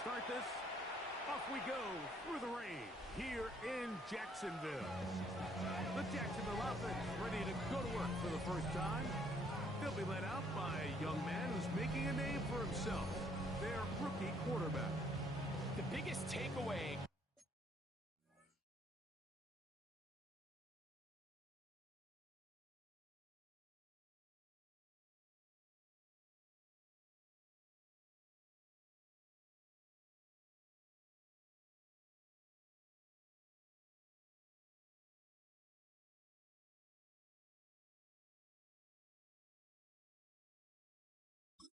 start this. Off we go through the rain here in Jacksonville. The Jacksonville offense ready to go to work for the first time. They'll be led out by a young man who's making a name for himself, their rookie quarterback. The biggest takeaway.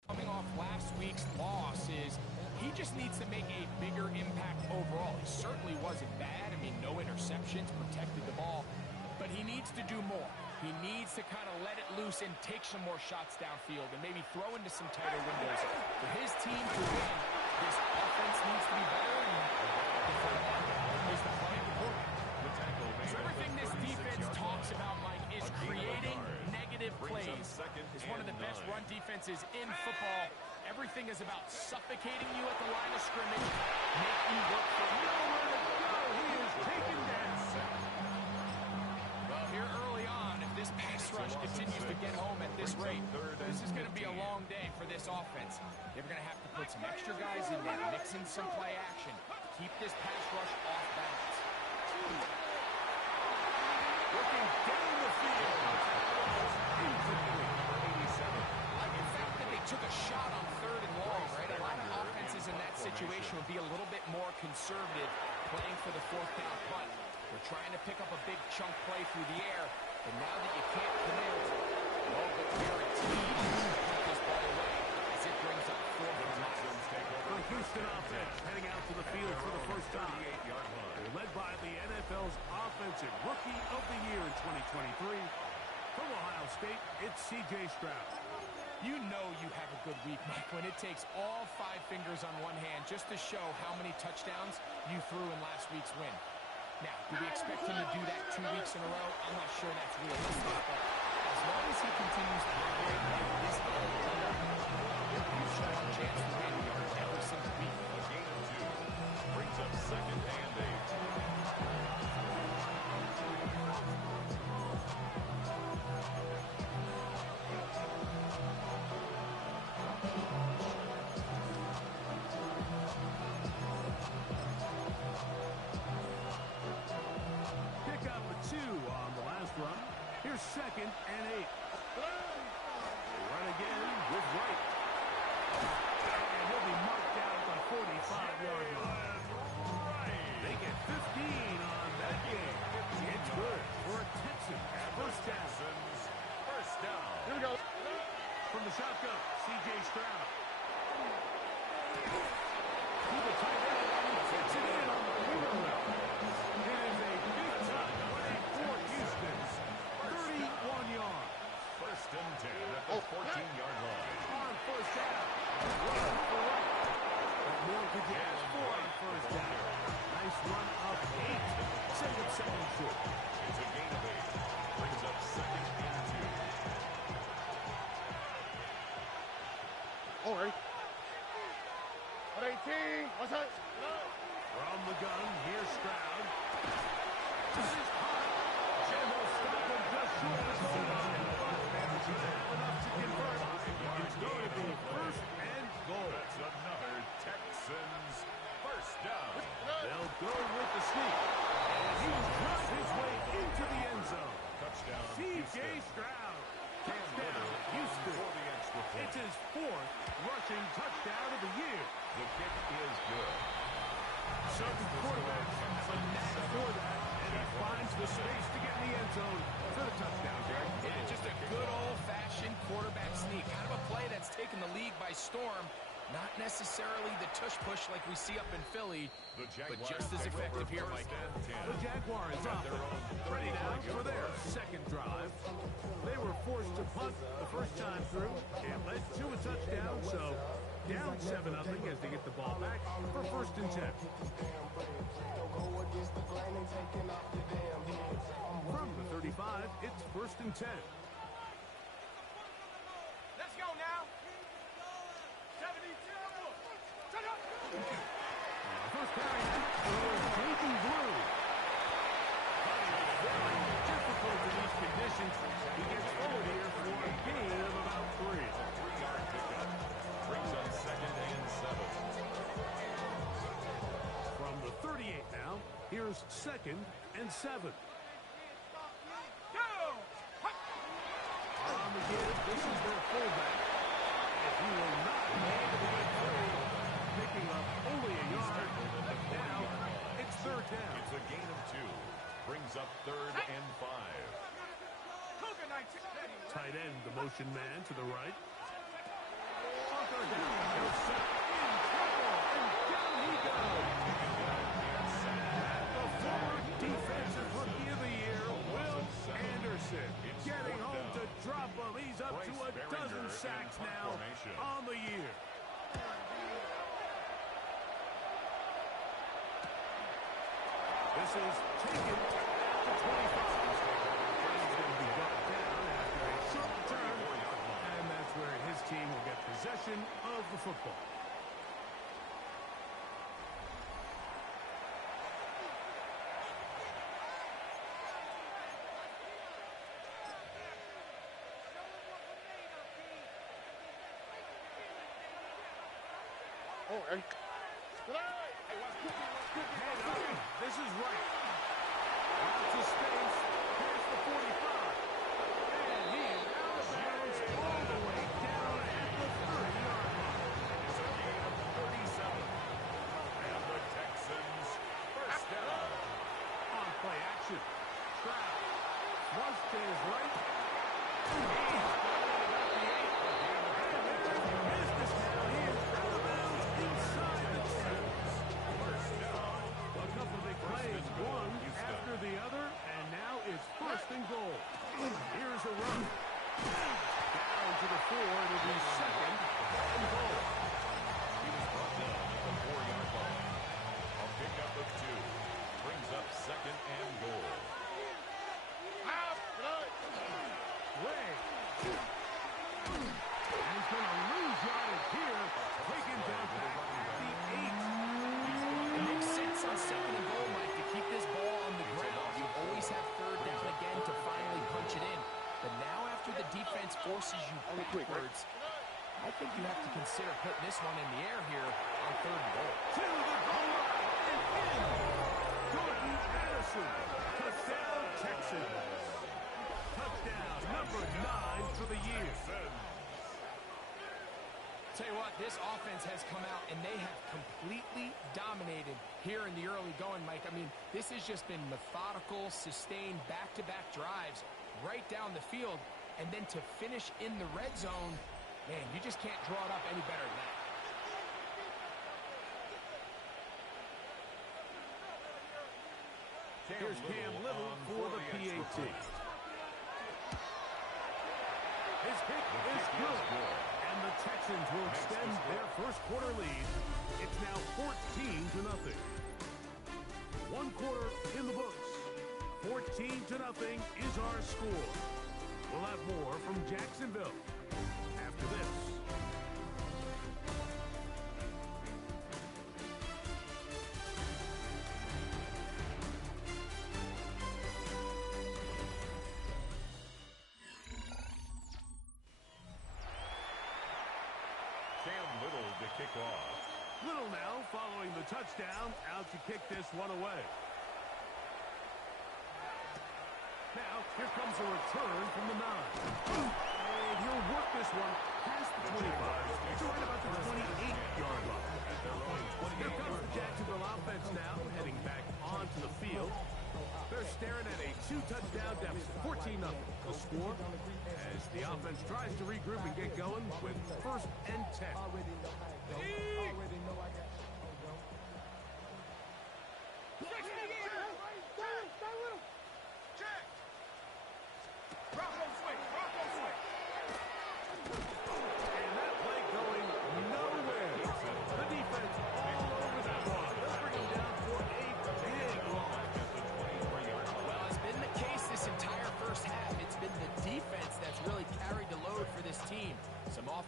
Coming off last week's loss is he just needs to make a bigger impact overall. He certainly wasn't bad. I mean, no interceptions, protected the ball, but he needs to do more. He needs to kind of let it loose and take some more shots downfield and maybe throw into some tighter windows. For his team to win, this offense needs to be better, and the front of that is the front of the quarterback. So everything this defense talks about, Mike, is creating negative plays. It's one of the best run defenses in football. Everything is about suffocating you at the line of scrimmage, make you work for nowhere to go. He is taken down. Well, here early on, if this pass rush continues to get home at this rate, this is going to be a long day for this offense. They're going to have to put some extra guys in there, mix in some play action, keep this pass rush off balance. Looking down the field. I like the fact that they took a shot on 3rd and long, right? A lot of offenses in that situation would be a little bit more conservative playing for the 4th down punt. They're trying to pick up a big chunk play through the air, and now that you can't commit, well, but guaranteed to put this ball away as it brings up 4th and long. The Houston offense heading out to the field for the first time. They're led by the NFL's Offensive Rookie of the Year in 2023. From Ohio State, it's C.J. Stroud. You know you have a good week, Mike, when it takes all 5 fingers on one hand just to show how many touchdowns you threw in last week's win. Now, do we expect him to do that 2 weeks in a row? I'm not sure that's realistic, but as long as he continues to operate at this level, you should have a chance to win every single week. A gain of 2 brings up 2nd and 8. Pick up a 2 on the last run. Here's 2nd and 8. They run again with Wright. And he'll be marked down at the 45-yard line. They get 15 on that game. It's good for a Texan first down. First down. Here we go. From the shotgun, C.J. Stroud. To the tight end, and he gets it in on the finger route. It is a big time play for Houston. 31 yards. First and 10 at the 14-yard line. On first down. Run for right. What more could you ask for on first down? Nice run of 8. Send it 2nd and short. It's a gain of 8. Brings up 2nd and 2. All right. 118. What's that? From the gun, here's Stroud. This is hot. Jim will stop him just short of the goal line. But should have enough to convert. It's going to be 1st and goal. That's another Texans first down. They'll go with the sneak. And he will drive his way into the end zone. Touchdown, C.J. Stroud. Touchdown, Houston. For the extra point. It's his 4th rushing touchdown of the year. The kick is good. Certain quarterbacks have a knack for that, and he finds the space to get in the end zone for the touchdown, Jared. Yeah, just a good old-fashioned quarterback sneak. Kind of a play that's taken the league by storm. Not necessarily the tush-push like we see up in Philly, but just as effective here, Mike. The Jaguars offense ready now for their 2nd drive. They were forced to punt the first time through. It led to a touchdown, so down 7-0 as they get the ball back for 1st and 10. From the 35, it's 1st and 10. Let's go now. 72. Shut up. carrying out for baby blue. But it's very difficult in these conditions. He gets forward here for a gain of about 3. A 3-yard pickup. Brings up 2nd and 7. From the 38 now, here's 2nd and 7. On the give, this is their fullback. If he will not be able to get through, picking up only a yard. Now, it's 3rd down. It's a gain of 2. Brings up 3rd and 5. Tight end, the motion man to the right. On 3rd down, he'll set in trouble, and down he goes. The former defensive rookie of the year, Will Anderson, getting home to drop him. He's up to a dozen sacks now on the year. This is taken to 25. He's going to be brought down after a short return, and that's where his team will get possession of the football. This is right. Lots of space. Past the 45. And he is out of bounds all the way down at the 30-yard line. It's a gain of 37. And the Texans first down. On play action. Trout. Flush to his right. He's got it about the 8. And there's your business now. He is out of bounds inside the 10. First down. A couple of big plays, one after the other, and now it's 1st and goal. Here's a run. Down to the 4, it'll be 2nd and goal. He was brought down at the 4-yard line. A pickup of 2. Brings up 2nd and goal. Way. And he's going to lose yardage here. Taken down back at the 8. It makes sense on 2nd and goal, Mike, to keep this ball on the ground. You always have 3rd down again to finally punch it in. But now after the defense forces you backwards, I think you have to consider putting this one in the air here on 3rd and goal. To the goal line and in. Jordan Addison. Touchdown, Texans. Touchdown, number 9 for the year. Tell you what, this offense has come out and they have completely dominated here in the early going, Mike. I mean, this has just been methodical, sustained, back-to-back drives right down the field. And then to finish in the red zone, man, you just can't draw it up any better than that. Here's Cam Little for the PAT. His kick is good. And the Texans will extend their first quarter lead. It's now 14-0. 1 quarter in the books. 14-0 is our score. We'll have more from Jacksonville after this. Kick off. Little now following the touchdown, out to kick this one away. Now, here comes a return from the 9. And he'll work this one past the 25 to right about the 28-yard line. Here comes the Jacksonville offense now, heading back onto the field. They're staring at a 2-touchdown deficit, 14-0. The score as the offense tries to regroup and get going with 1st and 10.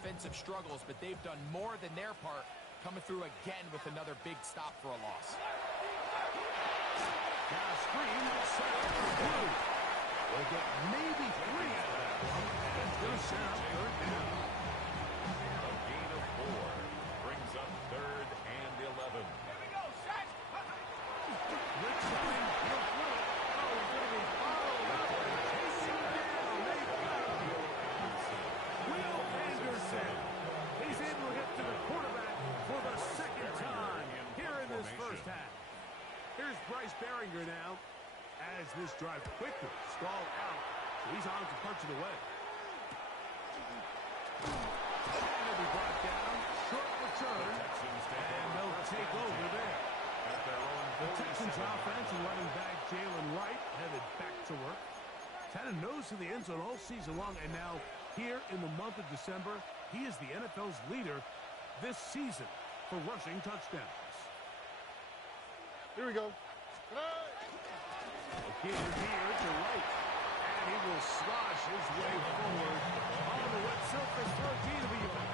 Offensive struggles, but they've done more than their part coming through again with another big stop for a loss. Now screen, set up for blue. We'll get maybe 3 out of that one. And still set up third down. A gain of 4 brings up 3rd and 11. Here we go, set. Blitz coming, he'll throw it. Oh, he's going to be followed up and chasing down. They got him. Will Anderson. He's able to get to the quarterback for the second time here in this first half. Here's Bryce Behringer now as this drive quickly stalled out. So he's on to punch it away. And he'll be brought down. Short return. And they'll take over there. The Texans offense and running back Jalen Wright headed back to work. Had a nose to the end zone all season long, and now here in the month of December, he is the NFL's leader this season for rushing touchdowns. Here we go. Here to Wright, and he will slosh his way forward on the wet surface for a gain of a yard.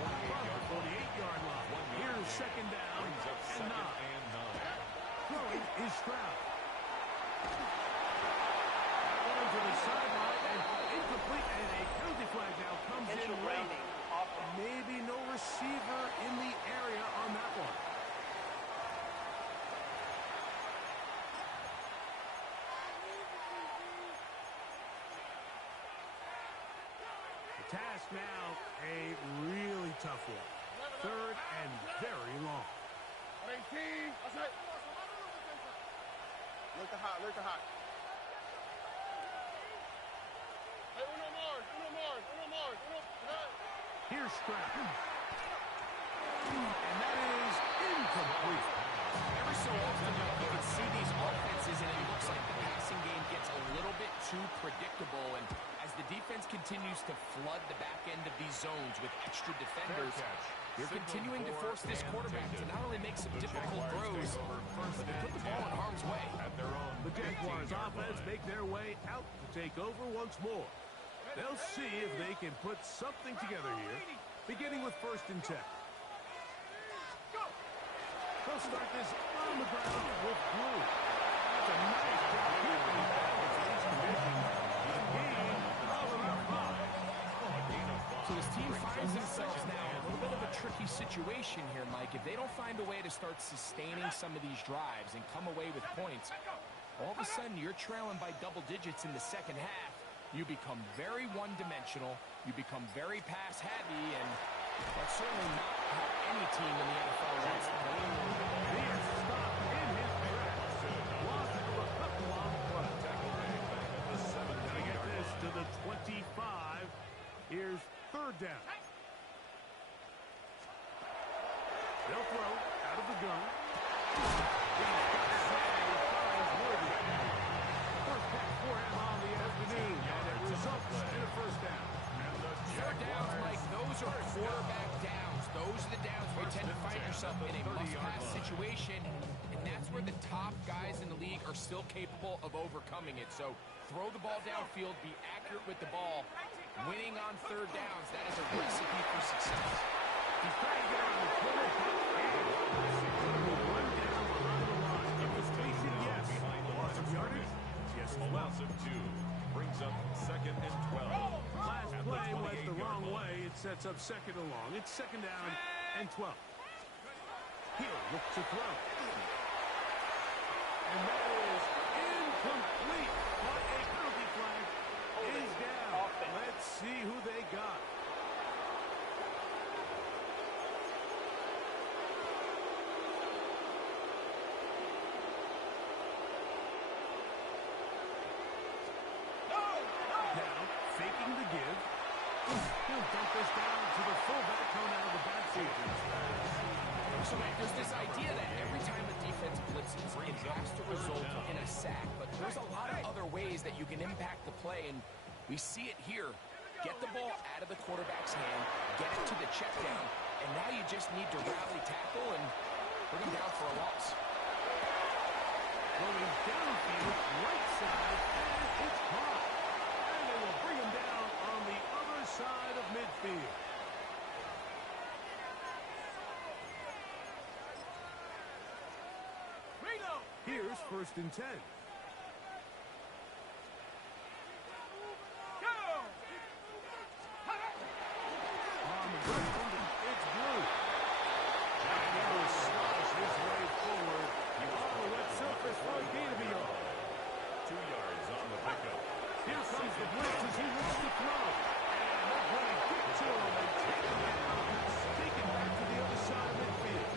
From the 48-yard line. Here's second down and 9. Throwing is Stroud. That one to the sideline and incomplete, and a penalty flag now comes in late. Maybe no receiver in the area on that one. The task now, a really tough one. 3rd and very long. 18. That's it. Look hot, look hot. Hey, uno more. Here's Stroud. And that is incomplete. Every so often, you can see these offenses, and it looks like the passing game gets a little bit too predictable. And as the defense continues to flood the back end of these zones with extra defenders, you're continuing to force this quarterback to not only make some difficult throws, but to put the ball in harm's way. The Jaguars offense make their way out to take over once more. They'll see if they can put something together here, beginning with 1st and 10. They'll start this on the ground with blue. That's a nice job keeping the balance in these conditions. A gain of about 5. So this team finds themselves now in a little bit of a tricky situation here, Mike. If they don't find a way to start sustaining some of these drives and come away with points, all of a sudden you're trailing by double digits in the second half. You become very one-dimensional. You become very pass-heavy, and that's certainly not how any team in the NFL wants to play. He is stopped in his tracks. Loss of a couple on the play. Gonna get this to the 25. Here's 3rd down. They'll throw out of the gun. He's got his man. He finds Worthy. First catch for him on the afternoon, and it results in a 1st down. 3rd downs, Mike, those are quarterback downs. Those are the downs where you tend to find yourself in a must-pass situation, and that's where the top guys in the league are still capable of overcoming it. So throw the ball downfield, be accurate with the ball. Winning on 3rd downs, that is a recipe for success. He's trying to get around the corner. One down behind the line. It was facing, yes. Loss of yardage? Yes, as well. Loss of 2 brings up 2nd and 12. Last play went the wrong way. It sets up 2nd and long. It's 2nd down and 12. He'll look to throw. And that is incomplete. But a penalty flag is down. Let's see who they got. Now, faking the give. He'll dump this down to the fullback coming out of the backfield. So, Mike, there's this idea that every time a defense blitzes, it has to result in a sack. But there's a lot of other ways that you can impact the play, and we see it here. Get the ball out of the quarterback's hand, get it to the check down, and now you just need to rally tackle and bring him down for a loss. Going downfield, right side, and it's caught. And they will bring him down on the other side of midfield. Here's 1st and 10. On the ground, it's Blue. And he will slash his way forward on the wet surface for a gain of a yard. 2 yards on the pickup. Here comes the blitz as he looks to throw. And they're going to get to him and take him down. Take it back to the other side of midfield.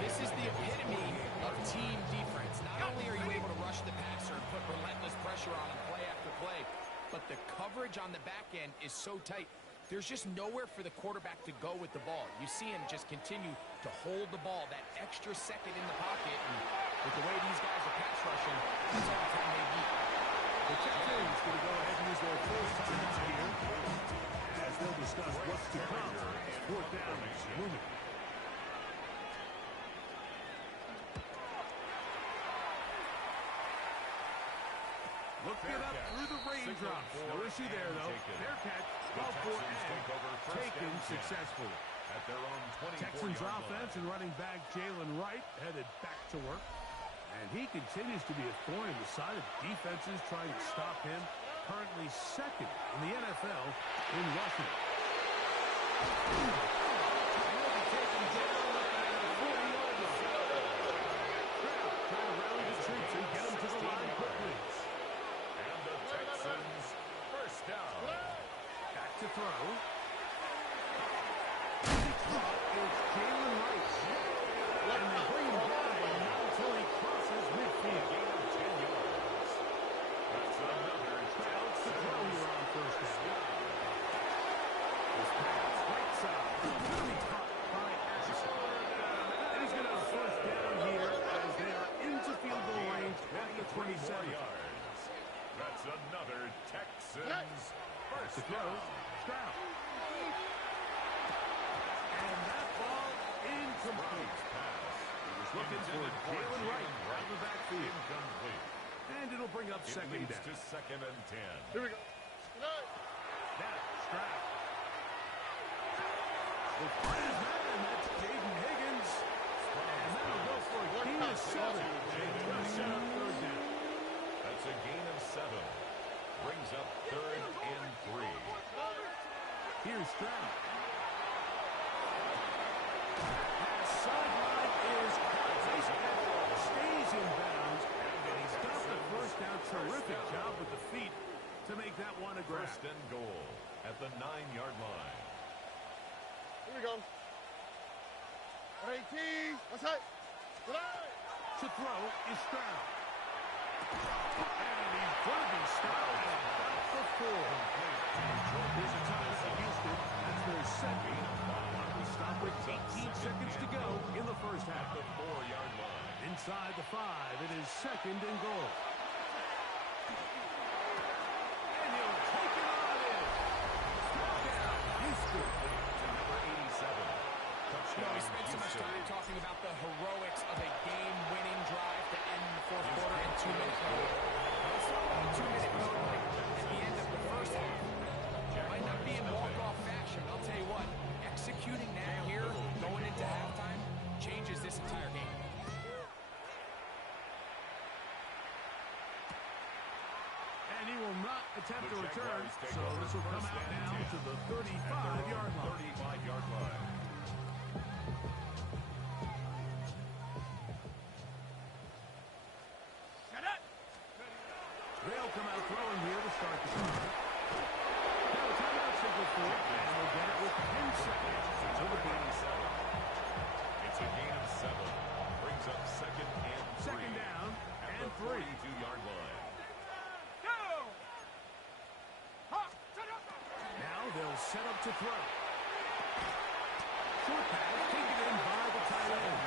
This is the epitome of team defense. Not only are you able to rush the passer and put relentless pressure on him play after play, but the coverage on the back end is so tight. There's just nowhere for the quarterback to go with the ball. You see him just continue to hold the ball that extra second in the pocket. And with the way these guys are pass rushing, that's every time they beat. The Texans going to go ahead and use their first time here as they'll discuss what's to come. 4th down is looming. Looking up through the raindrops. No issue there, though. Fair catch. 12 for and taken successfully. At their own 24-yard Texans line. offense and running back Jalen Wright headed back to work. And he continues to be a thorn in the side of defenses trying to stop him. Currently 2nd in the NFL in rushing. And he'll be taken down at the 40-yard line. Trying to rally the troops and get him to the line quickly. And the Texans first down. Back to throw. It's Jalen Wright. And they bring him down, but not until he crosses midfield. Gain of 10 yards. That's another Crowds to throw here on 1st down. This pass, right side. Really caught by Ashton. And he's going to have 1st down here as they are into field goal range at the 27. yards. That's another Texans first To throw, down. Stroud. And that ball incomplete. Looking for Jalen Wright out of the backfield. Incomplete. And it'll bring up It 2nd leads down. to 2nd and 10. Here we go. Now, Stroud. With his man, and that's Jaden Higgins. And that'll go for a gain of 7. And he'll set up 3rd down. That's a gain of 7. Brings up 3rd and 3. Here's Stroud. That sideline is caught. Stays in bounds. And he's got the 1st down. Terrific job with the feet to make that one a grab. 1st and goal at the 9-yard line. Here we go. 18. What's that? To throw is Stroud. And he's going to be stopped at about the 4. Here's a time for Houston. That's their 2nd. We stop with 18 seconds to go in the 1st half. The 4-yard line. Inside the 5, it is 2nd and goal. And he'll take it on in. Touchdown, Houston. To number 87. You know, we spent so much time talking about the heroics of a game-winning drive to end the 4th quarter in 2-minute mode. Let's talk about a 2-minute mode like at the end of the 1st half. Might not be in walk-off fashion. I'll tell you what, executing that here, going into halftime, changes this entire game. And he will not attempt to return, so this will come out now to the 35-yard line. 35-yard line. They'll come out throwing here to start the quarter. Now the timeout signal for it, and we'll get it with 10 seconds. To the 87. It's a gain of 7. Brings up 2nd and 3. 2nd down at and the 3. 42-yard line. Now they'll set up to throw. Short pass taken in by the tight end.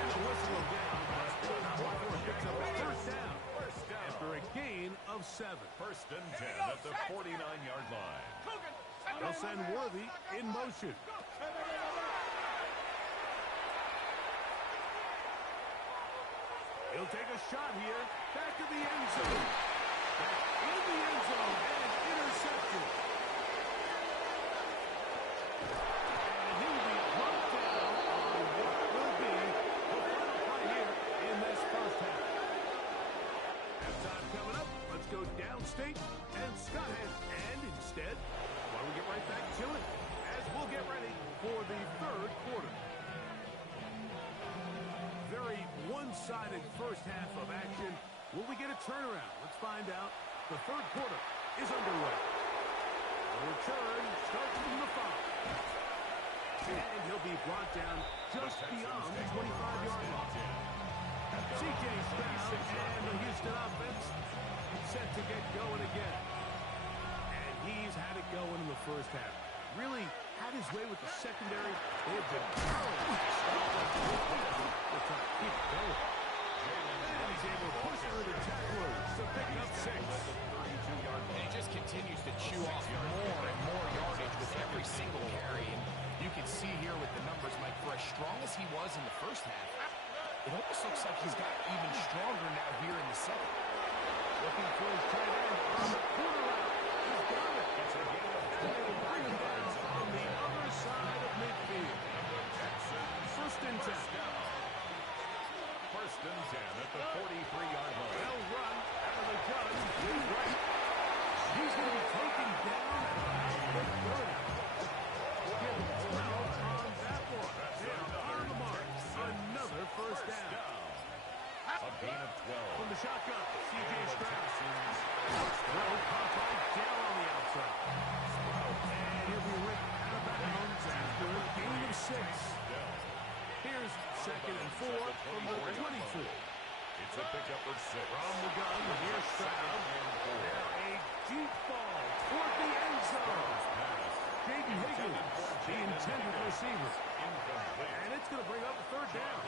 And the whistle will down, but Baltimore picks up a 1st down. After a gain of 7. 1st and 10 at the 49-yard line. They'll send Worthy in motion. He'll take a shot here. Back to the end zone. Back in the end zone and intercepted. And he'll be brought down on what will be the final play here in state and Scotthead. And instead, why don't we get right back to it as we'll get ready for the third quarter. Very one-sided first half of action. Will we get a turnaround? Let's find out. The third quarter is underway. The return starts from the 5. And he'll be brought down just beyond the 25-yard line. C.J. Stroud and the Houston offense set to get going again. And he's had it going in the first half. Really had his way with the secondary. They have been they're trying to keep it going. And he's able to push through the tacklers to pick up 6. And he just continues to chew off more and more yardage with every single carry. And you can see here with the numbers, Mike, for as strong as he was in the first half, it almost looks like he's got even stronger now here in the second. Looking for his tight end on the corner route. He's got it. And they will bring him down on the other side of midfield. First and 10. First and 10 at the 43-yard line. Well run out of the gun. He's right. He's going to be taken down at the 30. Give him 12 on that one. They are on the mark. Another first down. A gain of 12. From the shotgun, C.J. Stroud. Throw caught right down on the outside. And he'll be ripped out of bounds after a gain of 6. Here's second and 4 from the 24. It's a pickup of 6. From the gun, here's Stroud. Now a deep ball toward the end zone. Jaden Higgins, the intended receiver. And it's going to bring up a third down.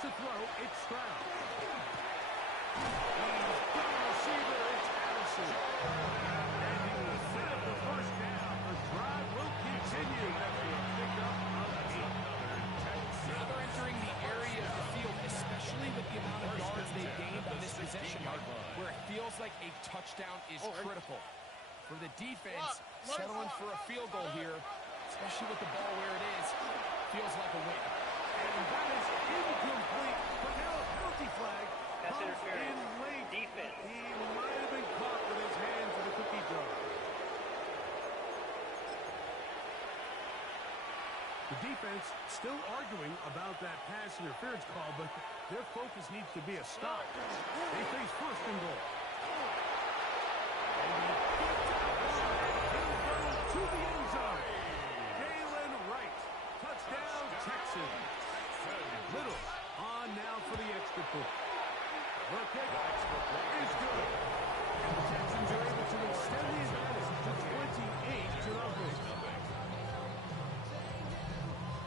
To throw, it's Stroud. He's got a receiver, it's Addison. And he will set up the first down. The drive will continue after a pickup of 8. Now they're entering the area of the field, especially with the amount of yards they've gained on this possession, Mike, where it feels like a touchdown is critical. For the defense, settling for a field goal here, especially with the ball where it is, feels like a win. And that is incomplete, but now a penalty flag That's comes interference. in late. Defense. He might have been caught with his hands in the cookie jar. The defense still arguing about that pass interference call, but their focus needs to be a stop. They face first and goal. And he gets out to the end zone. Galen Wright. Touchdown, Texans. Little on now for the extra point. The kick is good. And the Texans are able to extend the advantage to 28-0.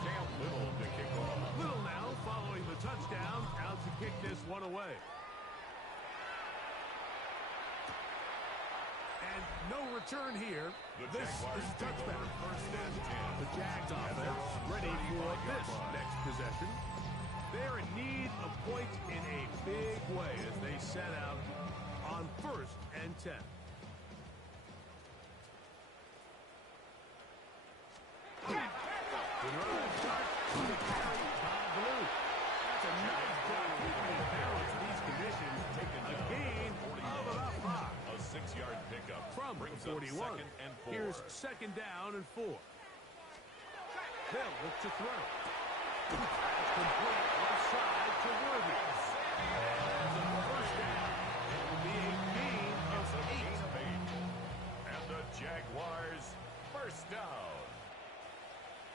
Cam Little to kick off. Little now following the touchdown, out to kick this one away. And no return here. This is a touchback. First and 10. The Jags offense ready for this next possession. They're in need of points in a big way as they set out on first and 10. The run starts to the carry by Blue. That's a nice job keeping his balance in these conditions. A gain of about 5. A 6-yard pickup. From Brings the up 41. second and 4. Here's second down and 4. They'll look to throw. That's complete left side to Worthy. That's a first down. It will be a gain of 8. And the Jaguars first down.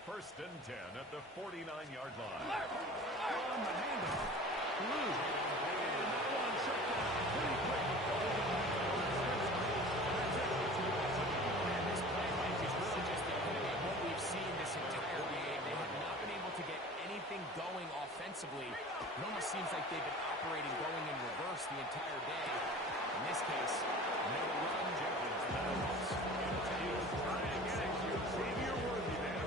First and 10 at the 49-yard line. On the handoff, Blue. And that one shut down pretty quick. And this play, Mike, is really just the epitome of what we've seen this entire game. They have not been able to get anything going offensively. It almost seems like they've been operating going in reverse the entire day. In this case, another run. Jenkins, He was trying again. Xavier Worthy there.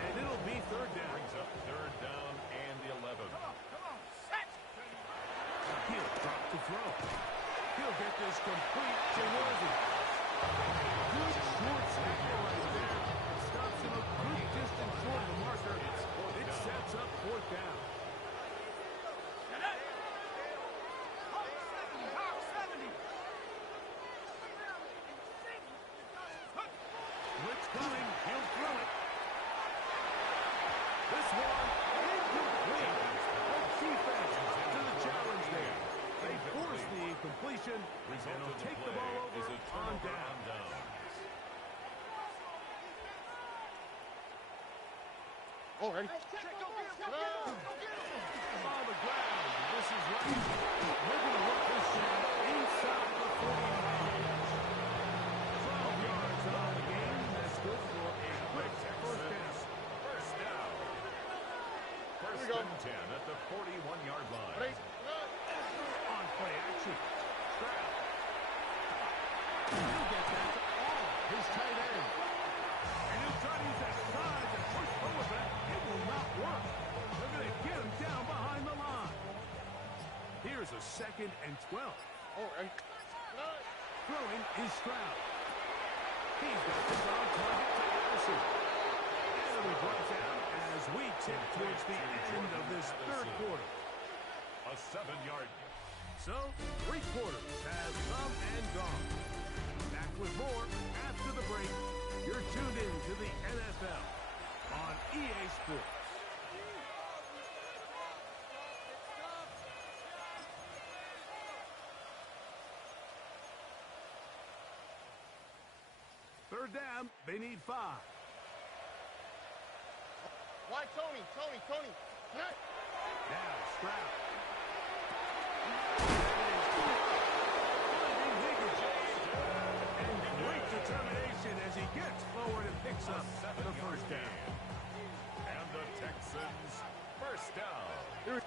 And it'll be third down. brings up third down and 11. He'll drop to throw. He'll get this complete to Worthy. Good short sticker right there. It stops him a good distance short of the marker. It sets up fourth down. coming. He'll throw it. This one incomplete. Good defense to the challenge there. They force the incompletion, and they'll take the ball over on down. Oh, ready? On the ground. This is right. They're going to work this shot inside the 40-yard. 12 yards on the game. That's good for a quick first down. First down. First and 10 at the 41-yard line. Ready? On play action. Stroud. He'll get that to all his tight end. And he'll try to use that size and push forward, but it will not work. They're going to get him down behind the line. Here's a 2nd and 12. Oh, ready? Throwing is Stroud. He's got this on target to Anderson. And it'll be brought down as we tip towards the end of this third quarter. A 7-yard. So, 3 quarters have come and gone. Back with more after the break. You're tuned in to the NFL on EA Sports. Third down, they need 5. Why, Tony? Now, Stroud. And great determination as he gets forward and picks up the first down. And the Texans first down. They'll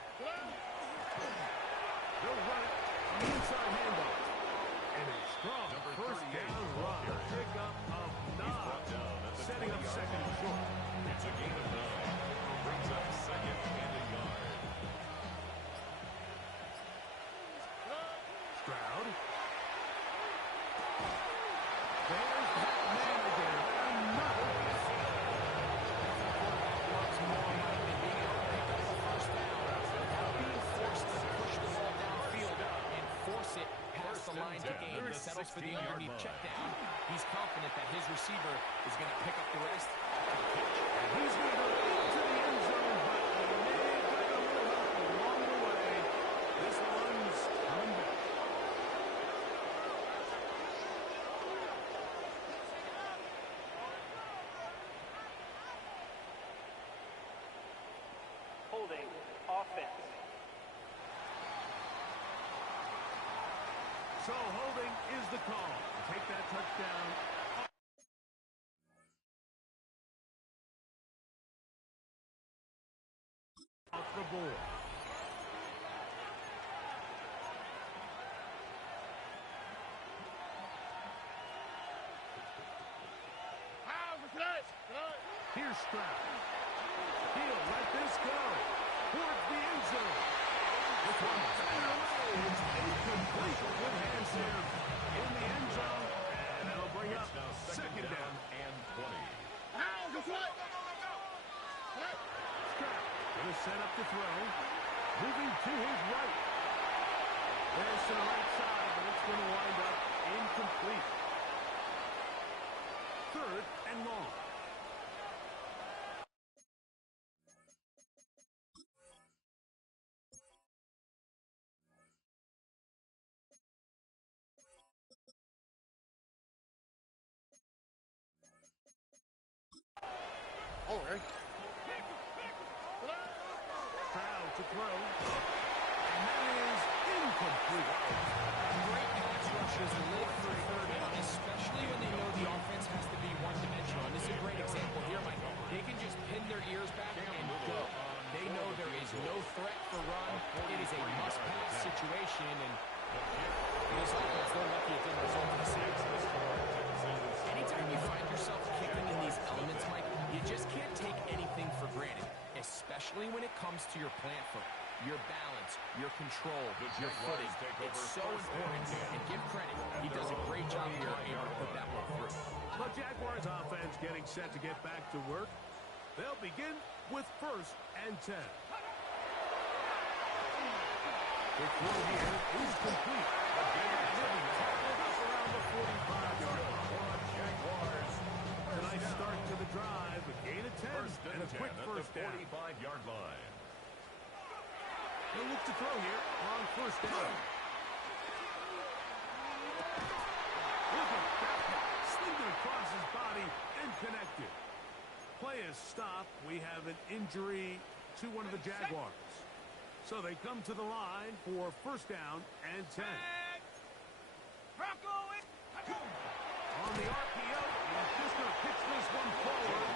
run it on the inside handoff. And a strong first down run. Pickup of 9. Setting up 2nd and short. It's a gain of 9. Brings up 2nd and a yard. Stroud. There's that man again. Another miss. Loves more money than being able to pick up the first down without being forced to push the ball downfield and force it past the line to gain. He settles for the underneath check down. He's confident that his receiver is going to pick up the rest. And he's going to go into the end zone, but he may have got a little help along the way. This one's coming back. Holding offense. So holding is the call. Take that touchdown. Off the board. Here's Stroud. He'll let this go towards the end zone. This one away. It's incomplete with hands there in the end zone. And that'll bring up Now 2nd down. and 20. Stroud going to set up the throw. Moving to his right. There's to the right side, but it's going to wind up incomplete. 3rd and long. Oh, ready? Stroud to throw. And that is incomplete. Great pass rushers live for 3rd down, especially when they know the offense has to be one-dimensional. And this is a great example here, Mike. They can just pin their ears back and go. They know there is no threat for run. It is a must-pass situation, and this offense, they're lucky it didn't result in a sack. Anytime you find yourself kicking in these elements, Mike, you just can't take anything for granted, especially when it comes to your plant foot, your balance, your control, your footing. It's so important, and give credit. He does a great job here able to put that one through. The Jaguars offense getting set to get back to work. They'll begin with 1st and 10. The throw here is complete. And he'll be tackled up around the 45-yard line. Jaguars. A nice start First and a quick at first the down. 45-yard line. He'll look to throw here on first down. Look at that one. Slinged it across his body and connected. Play is stopped. We have an injury to one of the Jaguars. So they come to the line for first down and 10. On the RPO, he's just going to pitch this one forward.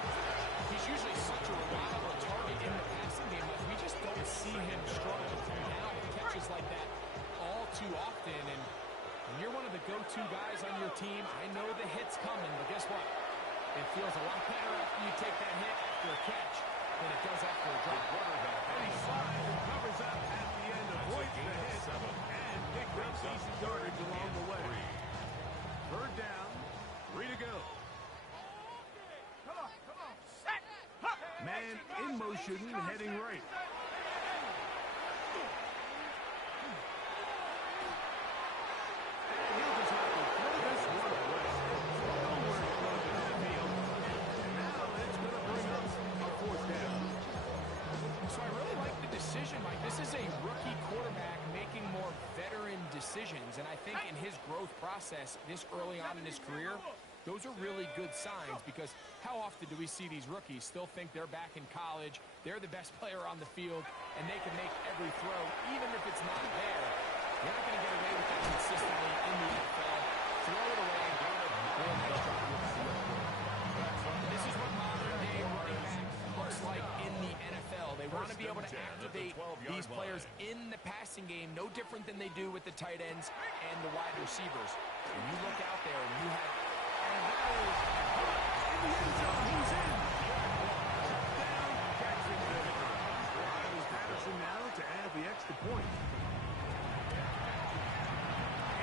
He's usually such a reliable target in the passing game. Like, we just don't see him struggle to come down with catches like that all too often. And when you're one of the go-to guys on your team, I know the hit's coming, but guess what? It feels a lot better after you take that hit after a catch than it does after a drop. And he slides and covers up at the end, avoids the hit, and picks up decent yardage along the way. Third down, 3 to go. Man in motion, heading right. And he'll just have to throw this one away. Nowhere to go in that field. And now it's going to bring up a fourth down. So I really like the decision, Mike. This is a rookie quarterback making more veteran decisions, and I think in his growth process this early on in his career, those are really good signs, because how often do we see these rookies still think they're back in college, they're the best player on the field, and they can make every throw, even if it's not there. You're not going to get away with that consistently in the NFL. Throw it away. This is what modern-day running back looks like in the NFL. They want to be able to activate these players in the passing game, no different than they do with the tight ends and the wide receivers. And you look out there and you have... And that is in the end zone. He's in. Down, catching it. Miles Patterson now to add the extra point.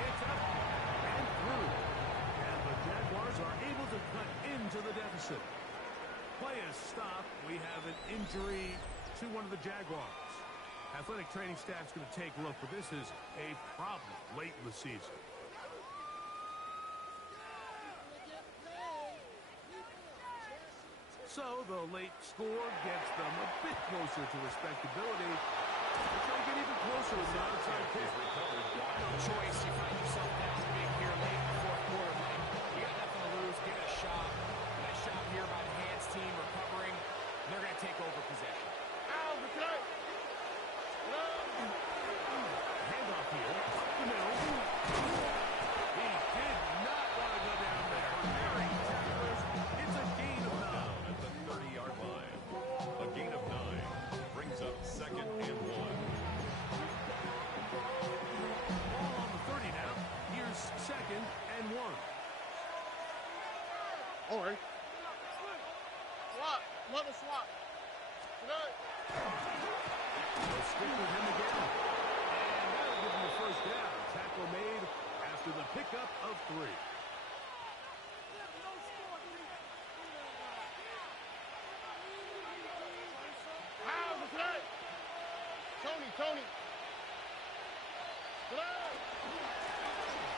It's up and through. And the Jaguars are able to cut into the deficit. Play is stopped. We have an injury to one of the Jaguars. Athletic training staff's going to take a look, but this is a problem late in the season. So the late score gets them a bit closer to respectability. They're trying to get even closer with the onside kick. No choice. You find yourself down big here late in the fourth quarter, Mike. You got nothing to lose. Give it a shot. Nice job here by the hands team recovering. They're going to take over possession. Handoff here. Up the middle. He did not want to go down there. Very tacklers. It's a gain of 9. At the 30-yard line. A gain of 9 brings up second and 1. Ball on the 30 now. Here's second and 1. All right. Swap. Another swap. They'll stick with him again. And that'll give him a first down. Tackle made after the pickup of 3. Tony.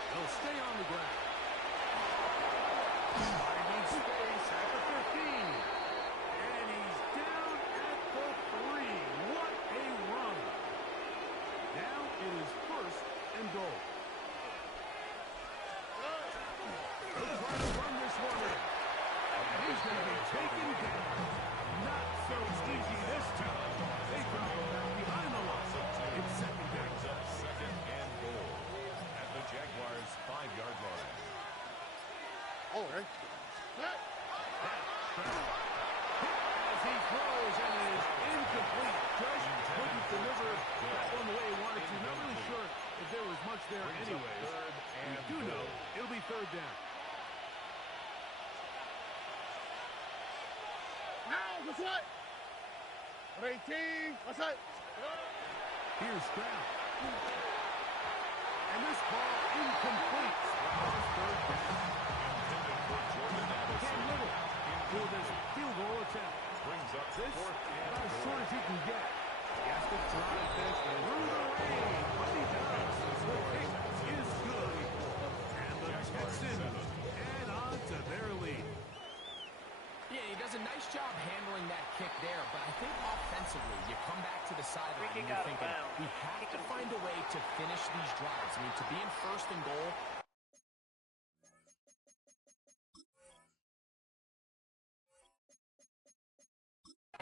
They'll stay on the ground. Finding space at the 15. And he's down at the 3. What a run. Now it is first and goal. They'll try to run this one in. And he's going to be taken down. Not so easy this time. They drop him back behind the line. It's second down. Brings up second and goal at the Jaguars' 5-yard line. All right. As he throws, and it is incomplete. Just couldn't deliver that one the way he wanted to. Not really sure if there was much there anyways. We do know it'll be third down. What's that? 18. What's that? Here's Stroud. And this ball incomplete. Third down. Cam Little for this field goal attempt. Brings up This fourth and about as goal. short as you can get. He has to drive this through the rain. But he does. The kick is good. And the Texans add on to their lead. Yeah, he does a nice job handling that offensively, you come back to the sideline and Free kick you're out of thinking, bounds. we have to find a way to finish these drives. I mean, to be in first and goal,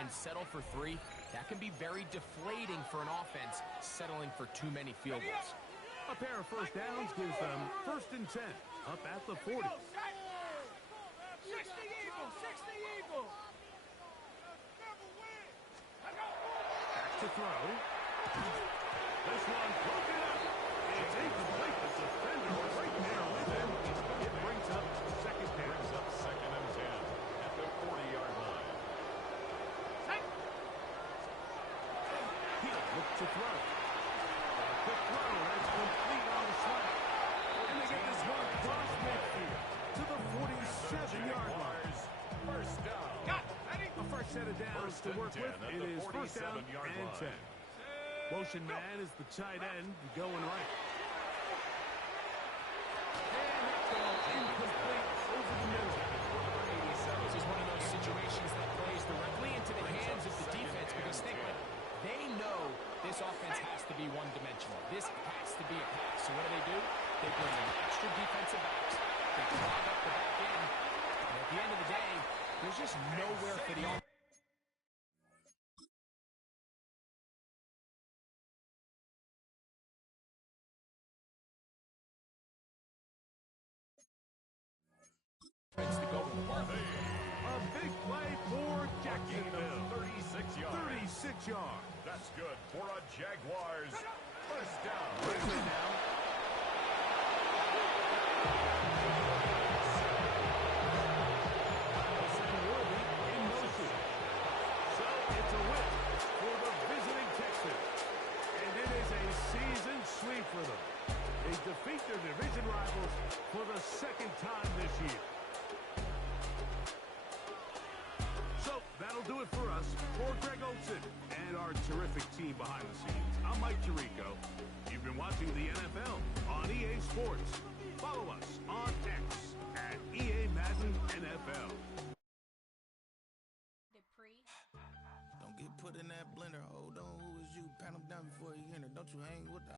and settle for 3, that can be very deflating for an offense settling for too many field goals. A pair of first downs gives them 1st and 10, up at the 40. 60 Eagles! Back to throw. This one broken up. It's incomplete. The defender was right there with him. It brings up second down. Brings up 2nd and 10 at the 40-yard line. He'll look to throw. A quick throw. That's complete on the slant. And they get this one across midfield to the 47-yard line. First down. A fresh set of downs First to and work 10 with. at It the is first down 47-yard and line. 10. Motion man is the tight end going right. And that ball incomplete over the middle. This is one of those situations that plays directly into the hands of the defense because think about it. They know this offense has to be one-dimensional. This has to be a pass. So what do? They bring in extra defensive backs. They clog up the back end. And at the end of the day, there's just nowhere for the offense. To go with the ball. A big play for Jacksonville. 36 yards. 36 yards. That's good for a Jaguars first down. Brings it down. Wilson will be in motion. So it's a win for the visiting Texans. And it is a season sweep for them. They defeat their division rivals for the 2nd time this year. So that'll do it for us. For Greg Olson and our terrific team behind the scenes, I'm Mike Tirico. You've been watching the NFL on EA Sports. Follow us on X at EA Madden NFL. Don't get put in that blender. Hold on, who is you? Pat him down before you enter. Don't you hang with the